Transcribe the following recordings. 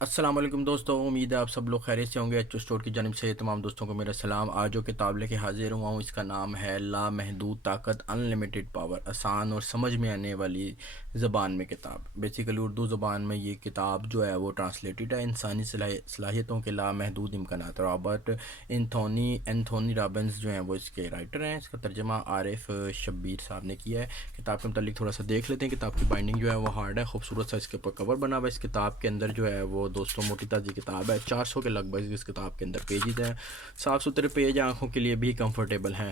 السلام علیکم دوستوں، امید ہے آپ سب لوگ خیریت سے ہوں گے۔ ایچ او اسٹور کی جانب سے تمام دوستوں کو میرا سلام۔ آج جو کتاب لے کے حاضر ہوا ہوں اس کا نام ہے لامحدود طاقت انلمیٹڈ پاور، آسان اور سمجھ میں آنے والی زبان میں کتاب۔ بیسیکلی اردو زبان میں یہ کتاب جو ہے وہ ٹرانسلیٹڈ ہے۔ انسانی صلاحیتوں کے لامحدود امکانات، رابرٹ اینتھونی رابنز جو ہیں وہ اس کے رائٹر ہیں۔ اس کا ترجمہ عارف شبیر صاحب نے کیا ہے۔ کتاب کے متعلق تھوڑا سا دیکھ لیتے ہیں۔ کتاب کی بائنڈنگ جو ہے وہ ہارڈ ہے، خوبصورت سا اس کے اوپر کور بنا ہوا ہے۔ اس کتاب کے اندر جو ہے وہ دوستوں موٹی تازی کتاب ہے، 400 کے لگ بھگ اس کتاب کے اندر پیجز ہیں۔ صاف ستھرے پیج آنکھوں کے لیے بھی کمفرٹیبل ہیں۔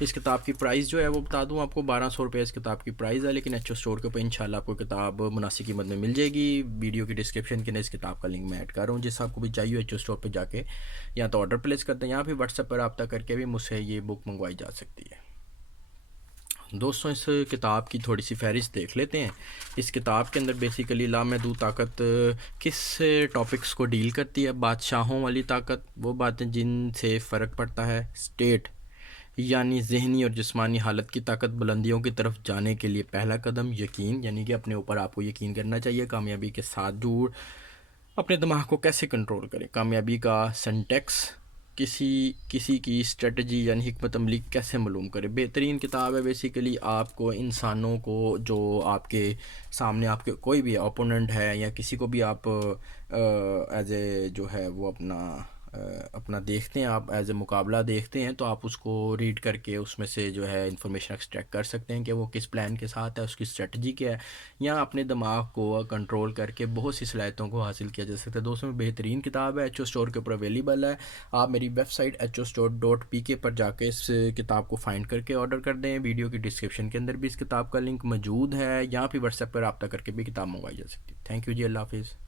اس کتاب کی پرائس جو ہے وہ بتا دوں آپ کو، 1200 روپے اس کتاب کی پرائز ہے، لیکن ایچ او اسٹور کے اوپر انشاءاللہ آپ کو کتاب مناسب قیمت میں مل جائے گی۔ ویڈیو کی ڈسکرپشن کے اندر اس کتاب کا لنک میں ایڈ کر رہا ہوں، جس آپ کو بھی چاہیے ایچ او اسٹور پہ جا کے یا تو آرڈر پلیس کرتے ہیں یا پھر واٹس ایپ پر رابطہ کر کے بھی مجھ سے یہ بک منگوائی جا سکتی ہے۔ دوستوں اس کتاب کی تھوڑی سی فہرست دیکھ لیتے ہیں۔ اس کتاب کے اندر بیسیکلی لامحدود طاقت کس ٹاپکس کو ڈیل کرتی ہے؟ بادشاہوں والی طاقت، وہ باتیں جن سے فرق پڑتا ہے، اسٹیٹ یعنی ذہنی اور جسمانی حالت کی طاقت، بلندیوں کی طرف جانے کے لیے پہلا قدم، یقین یعنی کہ اپنے اوپر آپ کو یقین کرنا چاہیے، کامیابی کے ساتھ جوڑ، اپنے دماغ کو کیسے کنٹرول کریں، کامیابی کا سنٹیکس، کسی کی اسٹریٹجی یعنی حکمت عملی کیسے معلوم کرے۔ بہترین کتاب ہے۔ بیسیکلی آپ کو انسانوں کو جو آپ کے سامنے آپ کے کوئی بھی اوپوننٹ ہے یا کسی کو بھی آپ ایز اے جو ہے وہ اپنا دیکھتے ہیں، آپ ایز اے مقابلہ دیکھتے ہیں، تو آپ اس کو ریڈ کر کے اس میں سے جو ہے انفارمیشن ایکسٹریکٹ کر سکتے ہیں کہ وہ کس پلان کے ساتھ ہے، اس کی اسٹریٹجی کیا ہے، یا اپنے دماغ کو کنٹرول کر کے بہت سی صلاحیتوں کو حاصل کیا جا سکتا ہے۔ دوستوں بہترین کتاب ہے، ایچ او اسٹور کے اوپر اویلیبل ہے۔ آپ میری ویب سائٹ HOStore.pk پر جا کے اس کتاب کو فائنڈ کر کے آرڈر کر دیں۔ ویڈیو کی ڈسکرپشن کے اندر بھی اس کتاب کا لنک موجود ہے، یہاں پہ واٹس ایپ پر رابطہ کر کے بھی کتاب منگوائی جا سکتی ہے۔ تھینک یو جی، اللہ حافظ۔